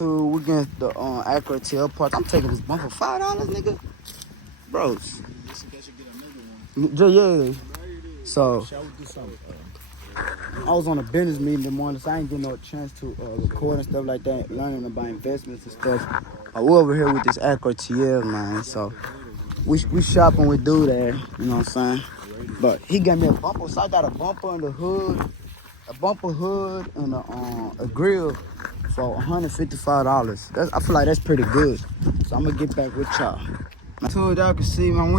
to, we get the Acura tail parts. I'm taking this bumper $5, nigga. Bros. Yeah. So, I was on a business meeting this morning, so I ain't getting no chance to record and stuff like that, learning about investments and stuff. We're over here with this Acura TL, man. So, we shopping with dude there, you know what I'm saying? But he got me a bumper, so I got a bumper in the hood, a bumper hood, and a grill for $155. I feel like that's pretty good. So I'm gonna get back with y'all. So y'all can see, man,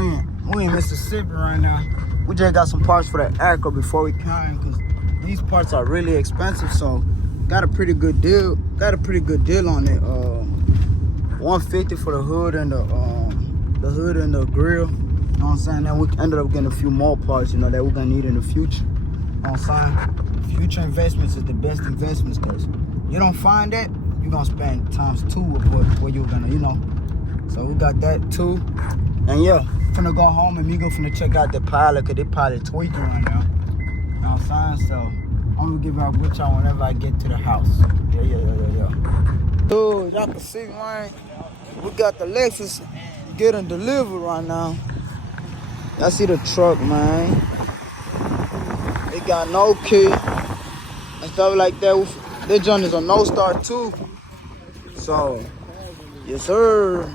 we in Mississippi right now. We just got some parts for that Acura before we came, cause these parts are really expensive. So got a pretty good deal. Got a pretty good deal on it. $150 for the hood and the grill. You know what I'm saying? Then we ended up getting a few more parts, you know, that we're gonna need in the future. You know what I'm saying? Future investments is the best investments, cause you don't find that, you're gonna spend times 2 of what you're gonna, you know. So we got that too. And yeah, finna go home and me finna check out the pilot, cause they pilot tweaking right now. You know what I'm saying? So I'm gonna give out with y'all whenever I get to the house. Yeah. Dude, y'all can see, man, we got the Lexus getting delivered right now. Y'all see the truck, man. It got no key and stuff like that. This joint is a no start too. So, yes sir.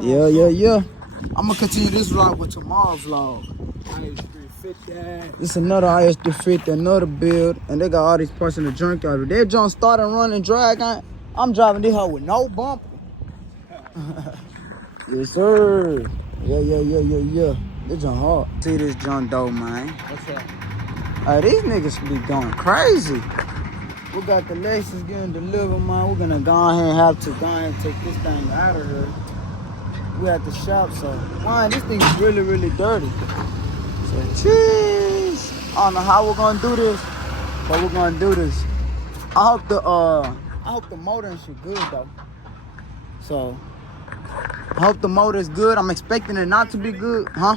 Yeah. I'm gonna continue this vlog with tomorrow's vlog. This is another IS350, another build, and they got all these parts in the junkyard. That junk started running drag. I'm driving this hoe with no bumper. Yes sir. Yeah. This junk hard. See this junk though, man. What's up? These niggas be going crazy. We got the Lexus getting delivered, man. We're gonna go ahead and have to go ahead and take this thing out of here. We at the shop, so man, this thing is really dirty. So jeez, I don't know how we're gonna do this, but we're gonna do this. I hope the motor and shit good though. So I hope the motor is good. I'm expecting it not to be good, huh?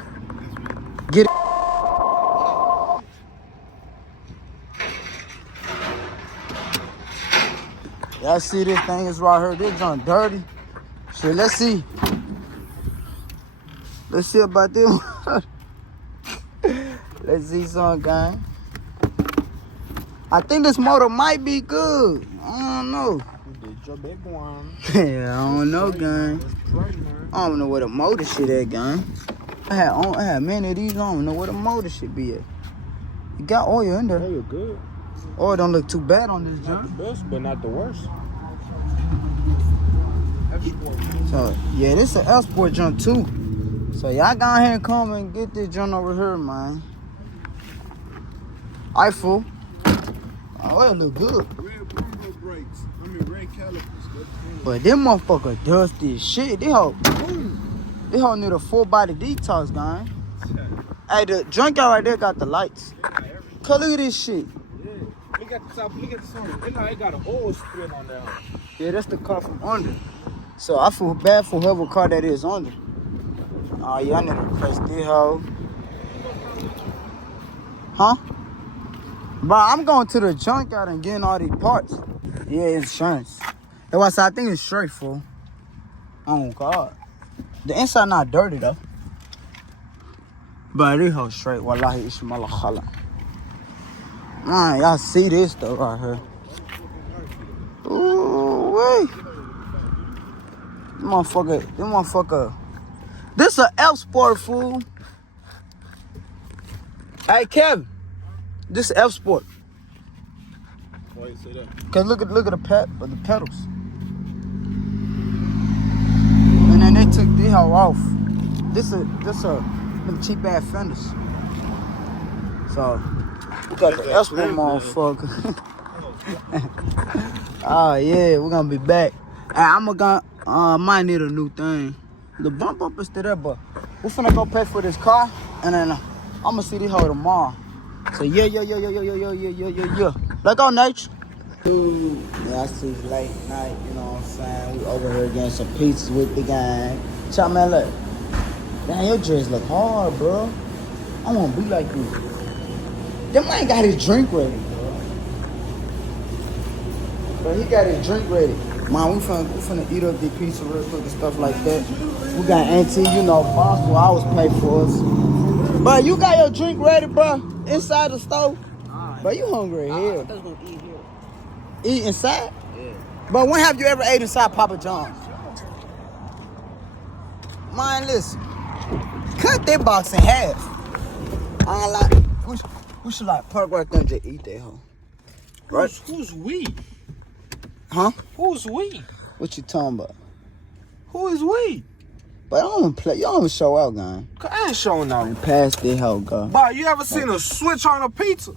Get it. Y'all see this thing is right here. This junk dirty. Shit, let's see. Let's see about this. Let's see some, gang. I think this motor might be good. I don't know. You did your big one. Yeah, I don't know, gang. I don't know where the motor shit at, gang. I had many of these. I don't know where the motor should be at. You got oil in there. Oil good. Oil don't look too bad on this junk. Not the best, but not the worst. So yeah, this is an L-Sport junk too. So y'all go ahead and come and get this junk over here, man. Eiffel. Oh, it look good. Red Brembo brakes. Red calipers. But them motherfucker dusty as shit. They hoe need a full body detox, gang. Hey, the junkyard right there got the lights. Cause look at this shit. Yeah. Look at the top. Look at the sun. It got an oil split on there. Yeah, that's the car from under. So I feel bad for whoever car that is under. Oh, yeah, I need to press this hoe. Huh? But I'm going to the junkyard and getting all these parts. Yeah, insurance. That's why I said I think it's straight, fool. Oh, God. The inside not dirty, though. But this hoe straight. Wallahi, ismallah khala. Man, y'all see this, though, right here. Ooh, wait. Motherfucker. This a F-Sport, fool. Hey, Kevin. This is F-Sport. Why you say that? Cause look at the pedals. And then they took the hoe off. This them cheap ass fenders. So we got the F-Sport motherfucker. Oh yeah, we're gonna be back. Hey, might need a new thing. The bump up is still there, but we're finna go pay for this car, and then I'm gonna see this hoe tomorrow. So yeah. Let go, Nature. Dude, yeah, I see it's late night, you know what I'm saying? We over here getting some pizzas with the gang. Chop, man, look. Damn, your dress look hard, bro. I wanna be like you. Them man got his drink ready, bro. But he got his drink ready. Man, we finna eat up the pizza real quick and stuff like that. We got Auntie, you know, boss will always pay for us. But you got your drink ready, bro, inside the stove? But you hungry here? I thought you was gonna eat here. Eat inside? Yeah. But when have you ever ate inside Papa John's? Man, listen. Cut that box in half. I ain't like, we should like park right there and just eat that hoe. Right? Who's we? Huh? Who's we? What you talking about? Who is we? But I don't play. You don't even show out, gang. I ain't showing out. Pass that hoe, girl. But you ever seen a switch on a pizza?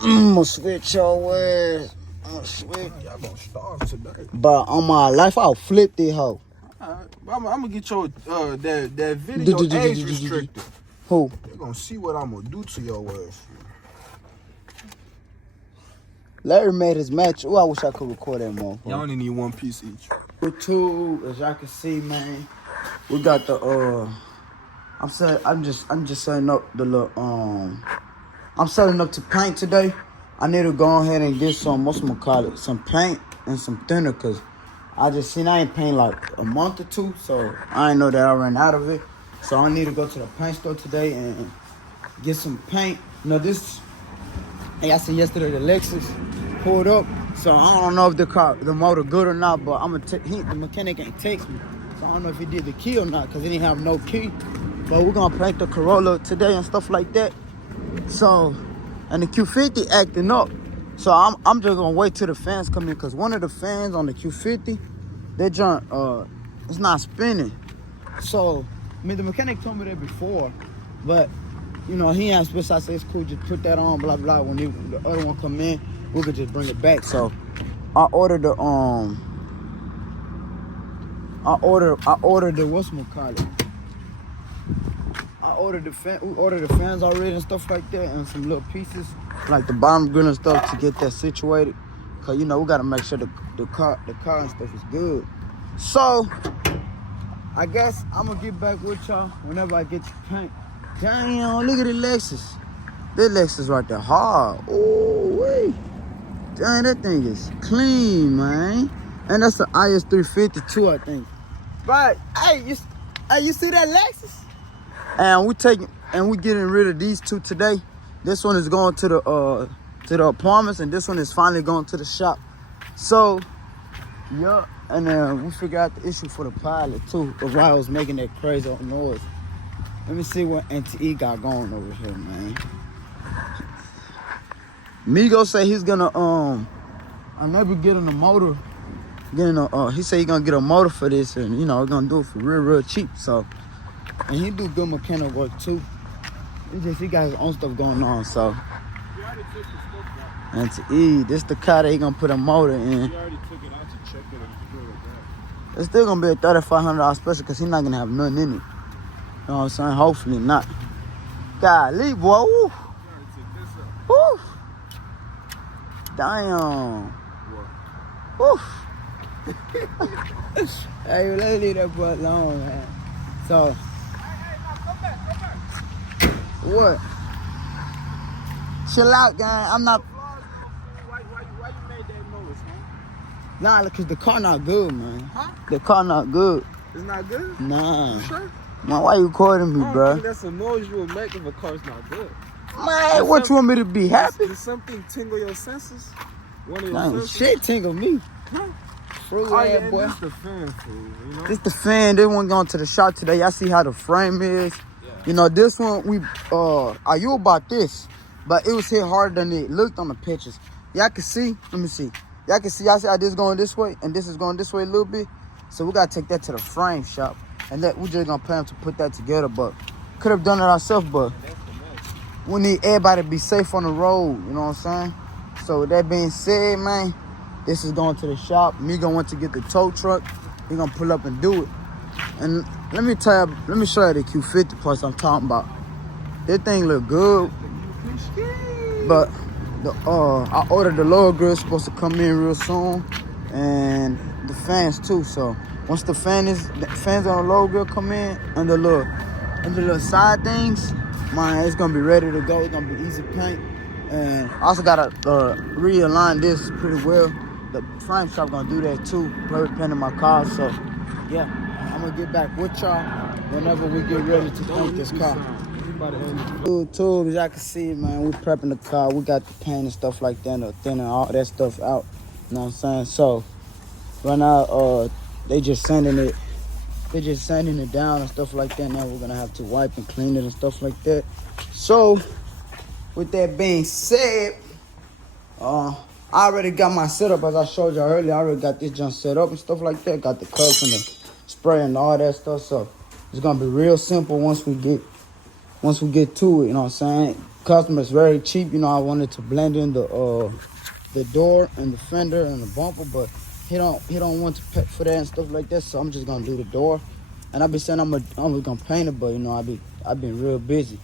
I'ma switch your ass. I'ma switch. Y'all gonna starve today. But on my life, I'll flip that hoe. Alright, I'm gonna get your that video age restricted. Who? They're gonna see what I'm gonna do to your ass. Larry made his match. Oh, I wish I could record that more. Y'all only need one piece each. With two, as y'all can see, man, we got the I'm just setting up the little I'm setting up to paint today. I need to go ahead and get some some paint and some thinner, cause I just seen I ain't paint like a month or two, so I ain't know that I ran out of it. So I need to go to the paint store today and get some paint. You know, this, hey, I seen yesterday the Lexus pulled up, so I don't know if the motor good or not, but the mechanic ain't text me. So I don't know if he did the key or not, cause he didn't have no key. But we're gonna paint the Corolla today and stuff like that. So, and the Q50 acting up. So I'm just gonna wait till the fans come in, cause one of the fans on the Q50, that joint it's not spinning. So, I mean, the mechanic told me that before, but you know, he asked us, I said it's cool, just put that on, blah blah. When the other one come in, we could just bring it back. So I ordered the whatchamacallit. We ordered the fans already and stuff like that, and some little pieces like the bottom grill and stuff to get that situated. Cause you know we gotta make sure the car and stuff is good. So I guess I'm gonna get back with y'all whenever I get the paint. Damn, look at the Lexus. That Lexus right there hard. Oh wait. Damn, that thing is clean, man. And that's an IS350 too, I think. But hey, you see that Lexus? And we getting rid of these two today. This one is going to the apartments, and this one is finally going to the shop. So, yeah, and then we figured out the issue for the pilot too, of why I was making that crazy noise. Let me see what NTE got going over here, man. Migo say he's gonna I never get on the motor. He said he's gonna get a motor for this, and you know, we're gonna do it for real cheap. So, and he do good mechanic work too. It's just he got his own stuff going on. So, and to eat, this the car that he gonna put a motor in. He already took it out to check it and do it. It's still gonna be a $3,500 special because he's not gonna have nothing in it. You know what I'm saying? Hopefully not. Golly, boy. Woo. Woo. Damn. Woo. Hey, let's leave that boy alone, man. So, what? Chill out, gang. I'm not. Why you made that noise, man? Nah, because the car not good, man. Huh? The car not good. It's not good? Nah. You sure? Man, why you recording me, I bro? think that's a noise you would make if a car's not good. Man, what you want me to be happy? Did something tingle your senses? One of your Nah, senses? shit tingle me. Huh? Fruit Oh, ass yeah, boy. this the fan food, you know? This the fan. This one going to the shop today. Y'all see how the frame is. Yeah. You know, this one I knew about this, but it was hit harder than it looked on the pictures. Y'all can see. Let me see. Y'all see how this going this way and this is going this way a little bit. So we gotta take that to the frame shop, and that we just gonna plan to put that together. But could have done it ourselves, but we need everybody to be safe on the road. You know what I'm saying? So with that being said, man, this is going to the shop. Me gonna want to get the tow truck. He gonna pull up and do it. And let me show you the Q50 parts I'm talking about. This thing look good, but I ordered the lower grill, supposed to come in real soon, and the fans too. So once the fans on the lower grill come in, and the little side things, man, it's gonna be ready to go. It's gonna be easy paint. And I also gotta realign this pretty well. the frame shop gonna do that too. Probably painting my car. So yeah, I'm gonna get back with y'all whenever we get ready to paint this car. YouTube, as y'all can see, man, we prepping the car. We got the paint and stuff like that, the thinning all that stuff out. You know what I'm saying? So right now, they just sanding it. They're just sanding it down and stuff like that. Now we're gonna have to wipe and clean it and stuff like that. So with that being said, I already got my setup as I showed y'all earlier. I already got this junk set up and stuff like that. Got the cups and the spray and all that stuff. So it's gonna be real simple once we get to it. You know what I'm saying? Customer's very cheap. You know, I wanted to blend in the door and the fender and the bumper, but he don't want to pay for that and stuff like that. So I'm just gonna do the door. And I be saying I'm gonna paint it, but you know I've been real busy.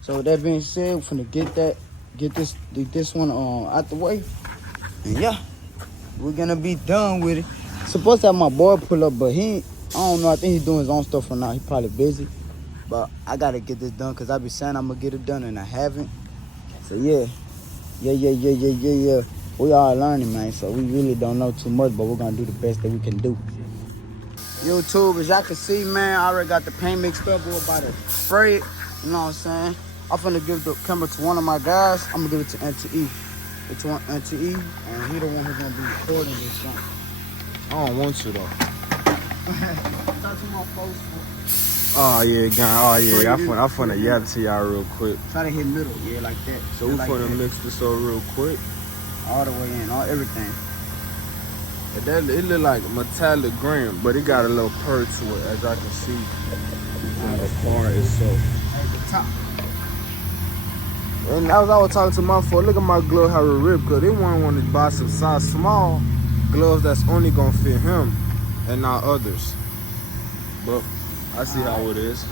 So with that being said, we're finna get this one out the way. And yeah, we're gonna be done with it. Supposed to have my boy pull up, but I don't know. I think he's doing his own stuff right now. He probably busy. But I gotta get this done because I be saying I'm gonna get it done and I haven't. So yeah. We all learning, man. So we really don't know too much, but we're gonna do the best that we can do. YouTube, as y'all can see, man, I already got the paint mixed up. We're about to spray it. You know what I'm saying? I'm finna give the camera to one of my guys. I'm gonna give it to NTE. It's one NTE, and he the one who's gonna be recording this song. I don't want to though. Talk to my folks. Oh yeah, gang. Oh yeah. I'm finna yap to y'all real quick. Try to hit middle, yeah, like that. So we like finna mix this up real quick. All the way in, everything. It look like metallic green, but it got a little purr to it, as I can see on the car itself. At the top. And as I was talking to my folks, look at my glove how it ripped, because they want to buy some size small gloves that's only gonna fit him and not others. But I see how it is.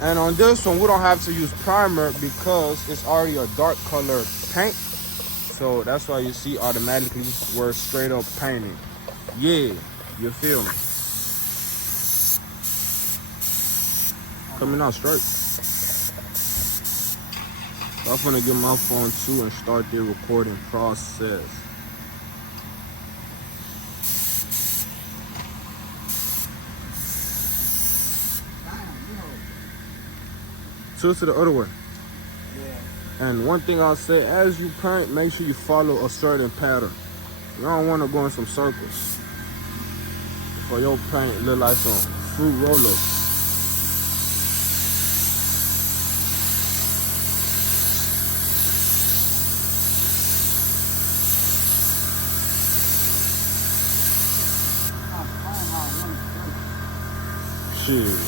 And on this one, we don't have to use primer because it's already a dark color paint. So that's why you see automatically we're straight up painting. Yeah, you feel me? Coming out straight. So I'm gonna get my phone too and start the recording process. Tilt to the other way. And one thing I'll say, as you paint, make sure you follow a certain pattern. You don't want to go in some circles. For your paint look like some fruit roll-ups. Shit.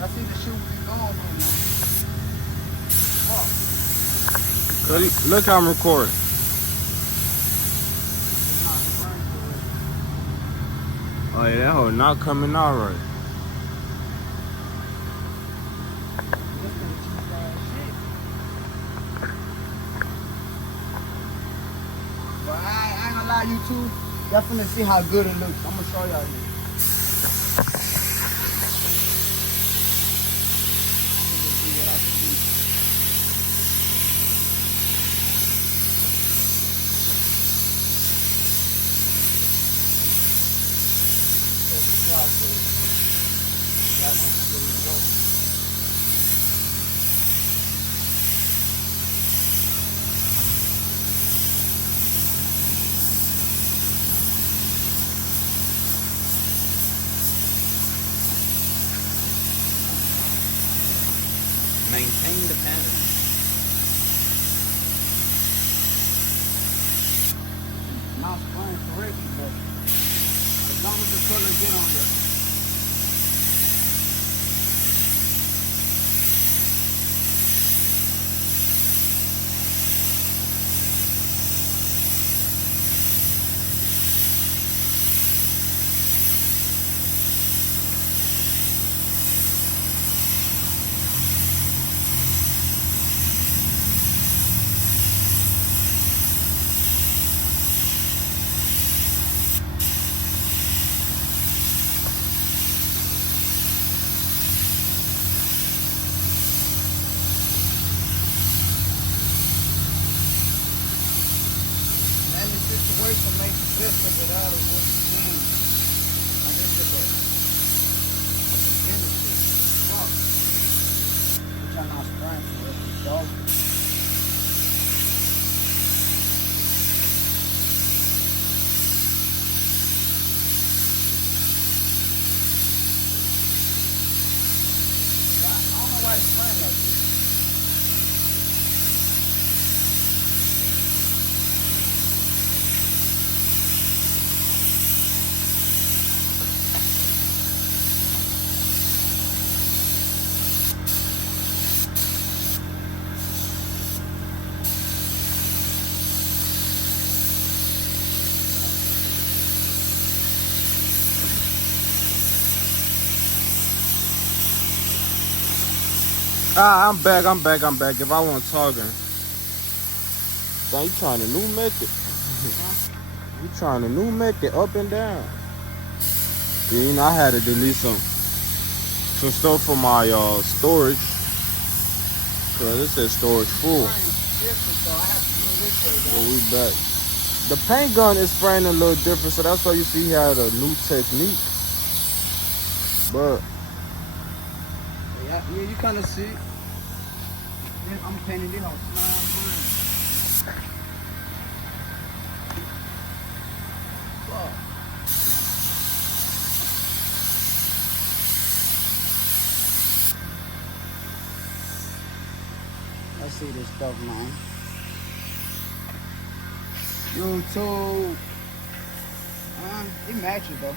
I see the shoe be gone from now. Look how I'm recording. Oh yeah, that hoe not coming out right. But I ain't gonna lie, you two. Y'all finna see how good it looks. I'm gonna show y'all this. Maintain the pattern. Not spraying correctly, but as long as the color get on there. any situation, make the best of it out of what you can. Now this is a beginner shit. Fuck. Which I'm not spraying for it. It's dog. I don't know why it's spraying like this. Ah, I'm back. If I wasn't talking. Son, you trying a new method. You trying a new method up and down. Yeah, you know, I had to delete some stuff from my storage. Cause it says storage full. So we back. The paint gun is spraying a little different, so that's why you see he had a new technique. But yeah, you kind of see. Then I'm painting it on slime green. Fuck. Let's see this stuff, man. YouTube. It matches though.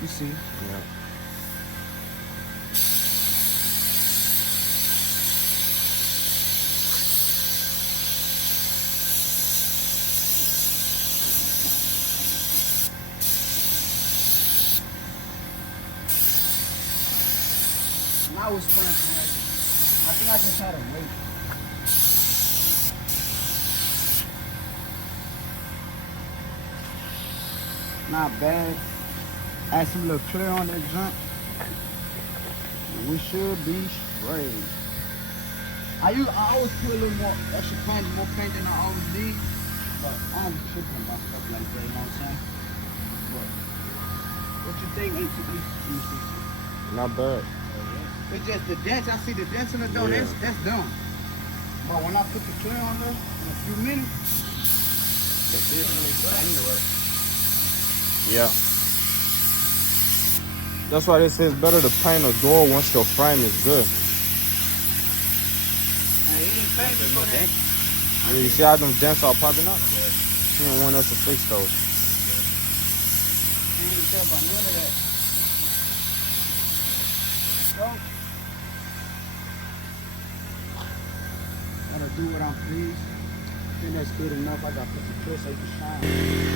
You see? yeah. I was spraying for like, I think I just had to wait. Not bad. Add some little clear on that junk. And we should be straight. I always put a little more extra paint, more paint than I always need. But I don't be tripping about stuff like that, you know what I'm saying? But what you think, ATP? Not bad. It's just the dents. I see the dents in the door. Yeah. That's done. But when I put the clear on there in a few minutes, Yeah. That's why they say it's better to paint a door once your frame is good. he didn't pay me for that. Yeah, you see how them dents are popping up? He don't want us to fix those. He didn't care about none of that. So, gotta do what I'm pleased. I think that's good enough. I gotta put the clear so you can shine.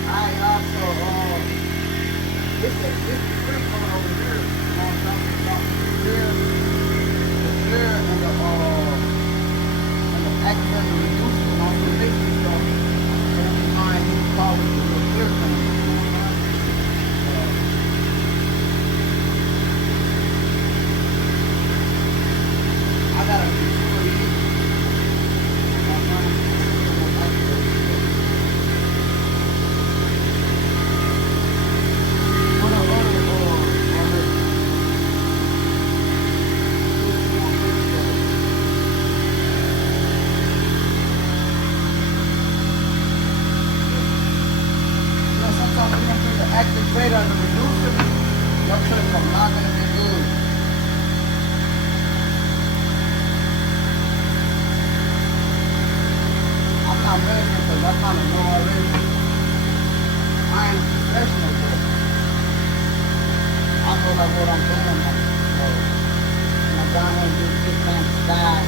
Alright, y'all, so this is clear coming over here. You know what I'm talking about? The clear and the accident and reducer and all the safety stuff. And behind you call it the little clear coming. I gotta do 2 of these. Activate on the reducer, your truck is not going to be good. I'm not ready because I kind of know already. I ain't professional though. I know like what I'm doing now. So, I'm down here and do this kind of style.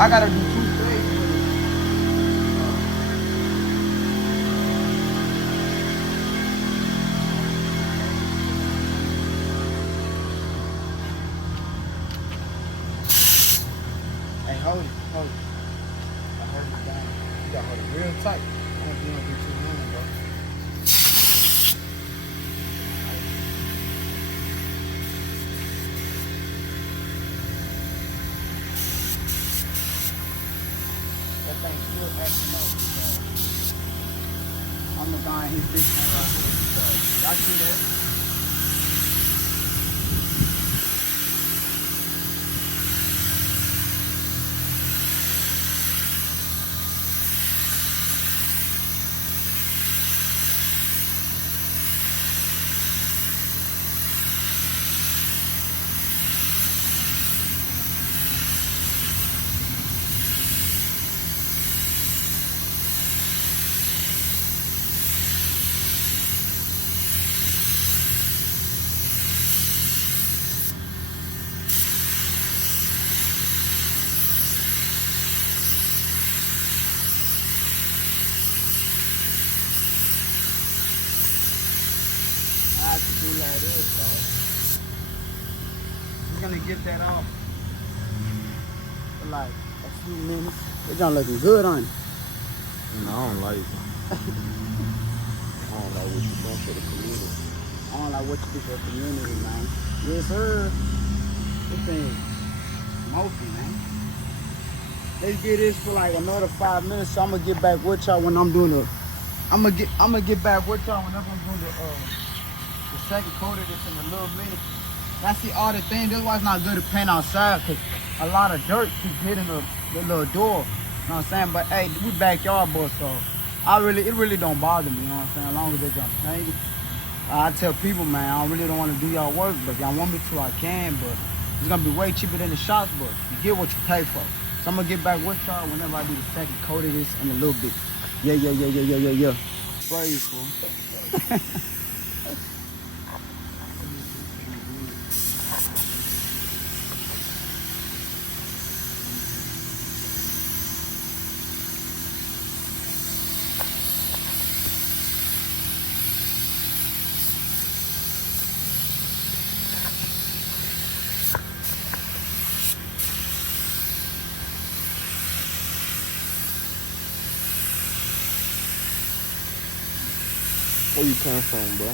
I gotta do two things with it. hold it. I hold it down. You gotta hold it real tight. I don't want to get too long, bro. That thing still acting up. So I'm gonna go and hit this thing right here. So y'all see that? I have to do like this, so I'm gonna get that off for like a few minutes. It's not looking good on it. No, I don't like it. I don't like what you're doing for the community. I don't like what you do for the community, man. Yes, sir. This thing smoking, man. Let's get this for like another 5 minutes. So I'm gonna get back with y'all when I'm doing the. I'm gonna get back with y'all whenever I'm doing the second coat of this in a little minute. That's the other thing. This is why it's not good to paint outside, because a lot of dirt keeps hitting the little door. You know what I'm saying? But hey, we backyard boys, so it really don't bother me. You know what I'm saying? As long as they don't paint it. I tell people, man, I really don't want to do y'all work, but if y'all want me to, I can. But it's gonna be way cheaper than the shops, but you get what you pay for. So I'm gonna get back with y'all whenever I do the second coat of this in a little bit. Yeah. Praise for. Where you come from, bro?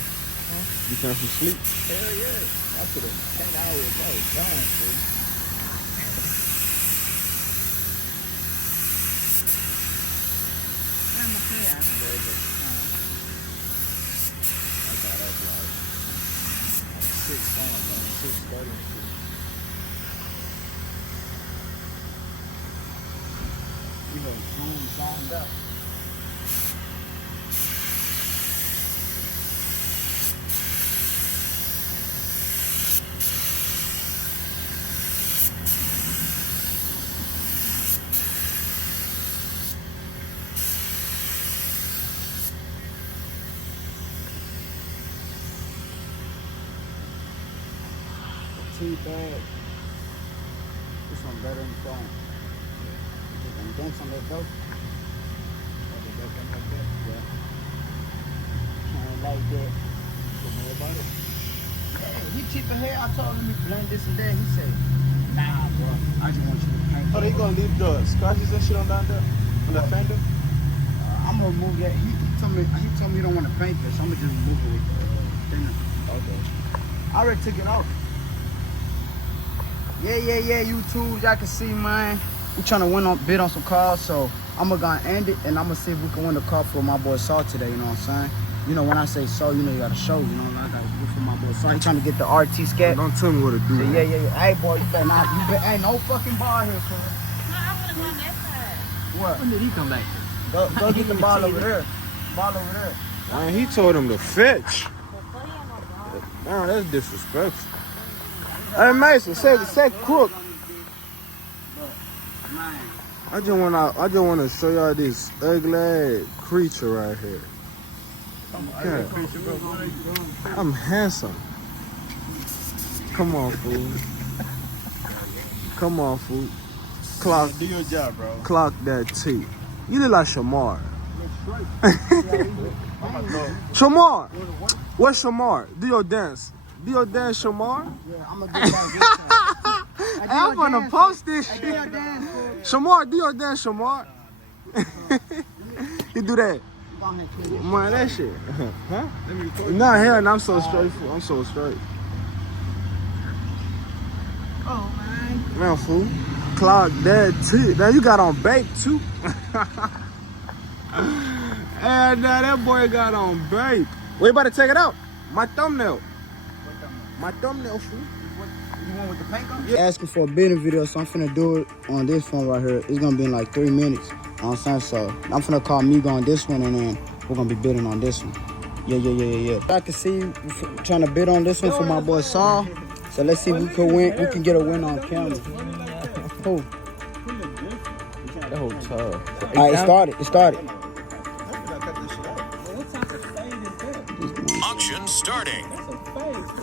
You come from sleep? Hell yeah. I could have 10 hours ago. Gone, fool. I'm okay, I got up like 6:30. You know, zoned up. Too bad. This one better than the phone. You can dance on that dope. Yeah. Can't like that. You know about it? Yeah, he cheap the hair. I told him he blend this and that. He said, nah, bro. I just want you to paint. Oh, they gonna leave the scratches and shit on down there? On the fender? I'm gonna remove that. He told me he don't want to paint this. I'm gonna just remove it with thinner. Okay. I already took it off. Yeah, YouTube, y'all can see, man. We trying to bid on some cars, so I'm gonna end it, and I'm gonna see if we can win the car for my boy Saul today, you know what I'm saying? You know, when I say Saul, you know you gotta show, you know, I gotta do for my boy Saul. He trying to get the RT scat. Don't tell me what to do. So, yeah. Hey, boy, you better not, ain't no fucking ball here, fool. No, I wanna go on that side. What? When did he come back? Go get the ball over there. Ball over there. Man, he told him to fetch. But he ain't no ball. Man, that's disrespectful. Hey, Mason, say crook. Man. I just wanna show y'all this ugly creature right here. Okay. I'm handsome. Come on, fool. Come on, fool. Clock. Do your job, bro. Clock that T. You look like Shamar. Shamar. What's Shamar? Do your dance. Do your dance, Shamar. Yeah, I'm gonna get back this time. Hey, I'm gonna post this Hey, shit. do your dance, fool. Shamar, do your dance, Shamar. You do that. Man, that shit. Huh? Nah, hell, no, I'm so straight. I'm so straight. Oh, man. Man, fool. Clock that too. Now you got on bake too. And now that boy got on bake. We about to take it out. My thumbnail. My thumbnail, fool. You want with the paint on? Yeah. Asking for a bidding video, so I'm finna do it on this phone right here. It's gonna be in like 3 minutes. On Sunday, so I'm finna call Migo on this one, and then we're gonna be bidding on this one. Yeah. I can see you trying to bid on this one for my boy Saul. So let's see if we can win. We can get a win on camera. Who? That whole tough. All right, it started. Auction starting.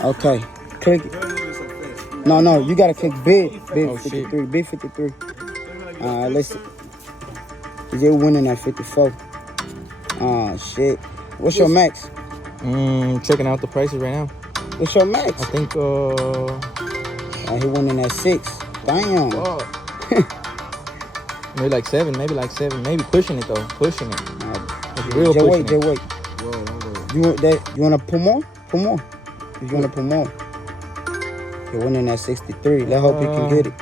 Okay, click it. No, you gotta click bid. Bid 53. Bid 53. All right, let's see. You're winning at 54. Oh shit. What's your max? Checking out the prices right now. What's your max? I think He winning at 6. Damn. maybe like 7, maybe pushing it though. Pushing it. It's real Just pushing wait. You want that? You wanna put more? Put more. If you wanna put more. You're winning at 63. Let's hope he can get it.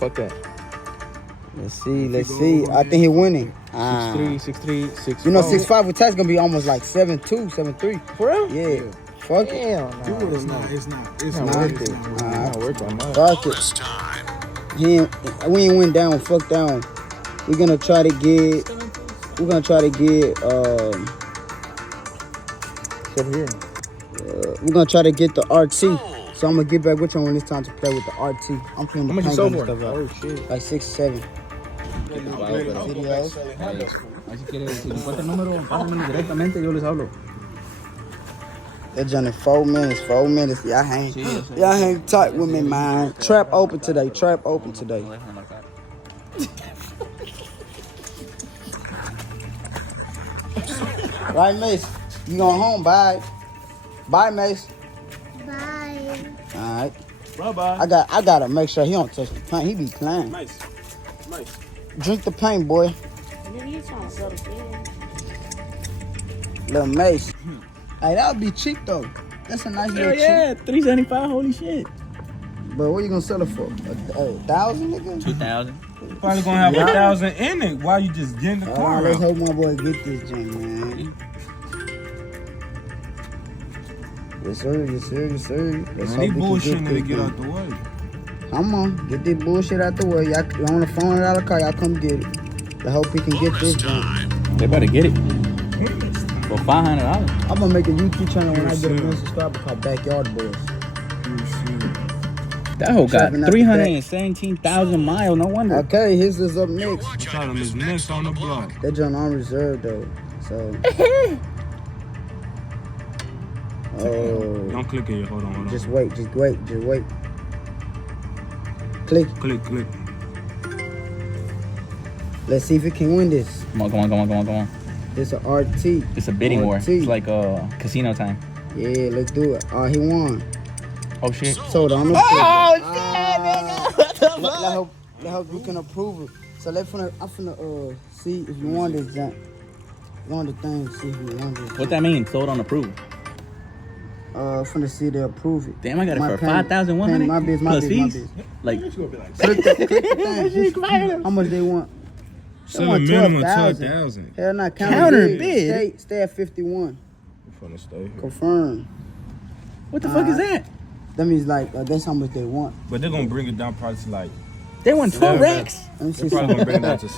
Fuck that. Let's see. I think he's winning. 6'3", 6'4". You know, 6'5" with tax gonna be almost like 7'2", 7'3". For real? Yeah. Fuck it. Hell no. It's not. It's not worth that much. Fuck Bonus it. time. We ain't went down. Fuck down. We're gonna try to get. Over here. We're gonna try to get the RT. So I'm gonna get back with you when it's time to play with the RT. I'm playing the How much you paint sold and for? stuff out. Oh shit. Like 6, 7. Videos. Así quiere, si le encuentra el número, pásamelo directamente, yo les hablo. They're done in 4 minutes. 4 minutes. Y'all hang tight with me, man. Trap open today. Right, Mace? You going home? Bye. Bye, Mace. Bye. All right. Bye-bye. I gotta make sure he don't touch the paint. He be playing. Nice. Drink the paint, boy. Nigga, you trying to go to bed. Little Mace. Hey, that would be cheap though. That's a nice little cheap. Yeah, $375. Holy shit. But what you gonna sell it for? 1,000, nigga? 2,000. Probably gonna have 1,000 in it. Why you just getting the car Let's out? hope my boy get this joint, man. Yes, sir. Let's Man, hope they we can bullshitting to this get joint. out the way. Come on, get this bullshit out the way. Y'all on the phone out of the car, y'all come get it. I hope we can get Bonus this joint. time. They better get it. For $500. I'm gonna make a YouTube channel when I get a Yes, million sir. subscribers called Backyard Boys. That hoe got Trapping out the 317,000 miles. No wonder. Okay, his is up next. Tell him his next on the block. That joint on reserve though, so. Oh, Don't click it. Hold on. just wait. Click. Click. Let's see if it can win this. Come on. It's a RT. It's a bidding war. RT. It's like casino time. Yeah, let's do it. Oh, he won. Oh shit. Sold on the Let hope you can approve it. So I'm finna see if you want this junk. On the thing, see if you want this. What that mean? Sold on approved. Finna see they approve it. Damn, I got it My for pen- 5,100. pen, my biz. Plus fees. Like Click the thing. How much they want? They Sell a want minimum 12,000. 12,000. Hell not Counter bid. bid? Stay at 51. I'm finna stay here. Confirm. what the fuck is that? That means like that's how much they want. But they're gonna bring it down probably to like. They want 12 racks. Let me see They're probably gonna bring it down something. to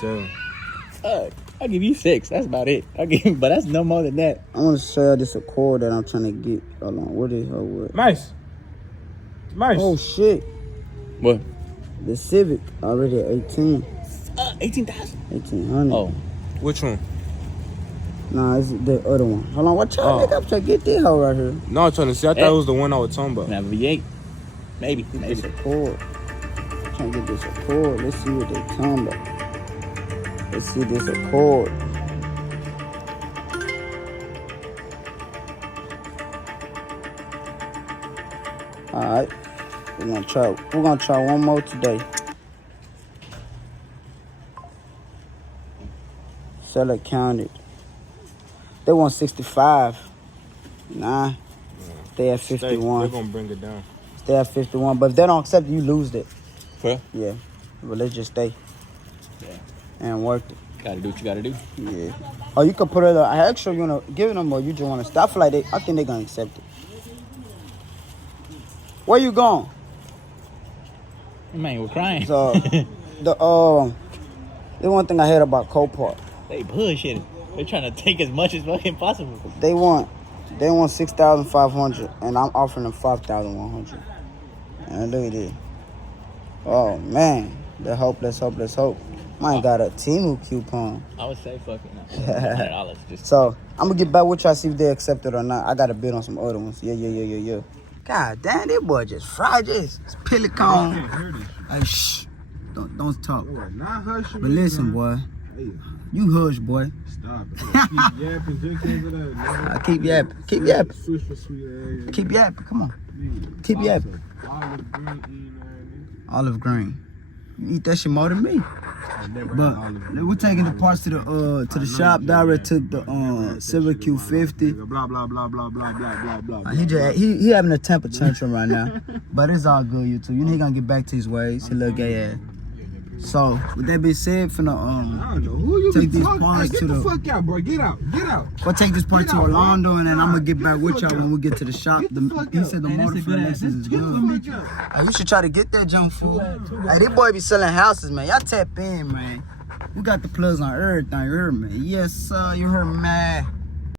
7. Fuck. I'll give you 6. That's about it. But that's no more than that. I want to show you this Accord that I'm trying to get. Hold on, what is her what? Nice. Oh shit, What? the Civic already at 18, 18,000. 1800. Oh. Which one? Nah, it's the other one. Hold on, what y'all Oh. nigga? I'm trying to get this hoe right here. No, I'm trying to see. I thought it was the one I was talking about. Can have a V8. Maybe. This Accord. I'm trying to get this Accord. Let's see what they talking about. Let's see this Accord. All right. We're gonna try one more today. Seller counted. They want 65. Nah. Stay at 51. They're gonna bring it down. Stay at 51. But if they don't accept it, you lose it. Fair? Yeah. But let's just stay. Yeah. And work it. Gotta do what you gotta do. Yeah. Or you could put it extra, give them, or you just want to stop. I think they're gonna accept it. Where you going? Man, we're crying. So the one thing I heard about copart. They bullshitting. They're trying to take as much as fucking possible. They want 6,500, and I'm offering them 5,100. And look at this. Oh man, let's hope. Mine got a Temu coupon. I would say fucking $100 just. So I'm gonna get back with y'all, see if they accept it or not. I got to bid on some other ones. Yeah. God damn, this boy just fried this. It's Pelican. Hey, shh. Don't talk. Not hush. But listen, boy. You hush, boy. Stop it. Keep yapping just over there. I keep yapping. Keep yapping. Switch for sweet ass. Keep yapping. Come on. Keep yapping. Olive green. You eat that shit more than me. But we're taking the parts to the shop. Direct took the Silver Q50. Blah blah blah blah blah blah blah blah. He having a temper tantrum right now, but it's all good, YouTube. You know he gonna get back to his ways. He little gay ass. So with that being said, finna I don't know who you take be these talking. parts Hey, to get the the. fuck out, bro. Get out. We'll take this part Get to out, bro. Orlando, and then I'm gonna get Get back the with fuck y'all out. when we get to the shop. Get the fuck He out. said the Man, motor that's a for good lessons is Get the good. fuck out. Hey, you should try to get that junk food. Hey, this boy be selling houses, man. Y'all tap in, man. We got the plugs on everything. You heard me? Yes, sir. You heard me?